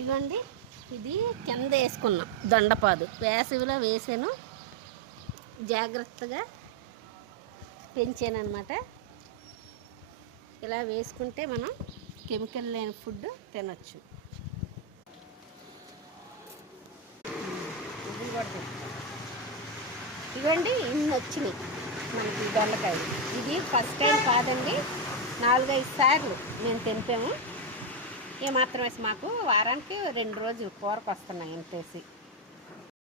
ఇవ్వండి, ఇది కింద వేసుకున్నాం దొండపాదు. వేసవిలో వేసాను, జాగ్రత్తగా పెంచాను అనమాట. ఇలా వేసుకుంటే మనం కెమికల్ లేని ఫుడ్ తినొచ్చు. ఇవ్వండి, ఇన్ని వచ్చినాయి మనకి దొండకాయలు. ఇది ఫస్ట్ టైం కాదండి, 4-5 సార్లు మేము తెంపాము. ఏమాత్రం వేసి మాకు వారానికి 2 రోజులు కూరకు వస్తున్నాయి ఇంతేసి.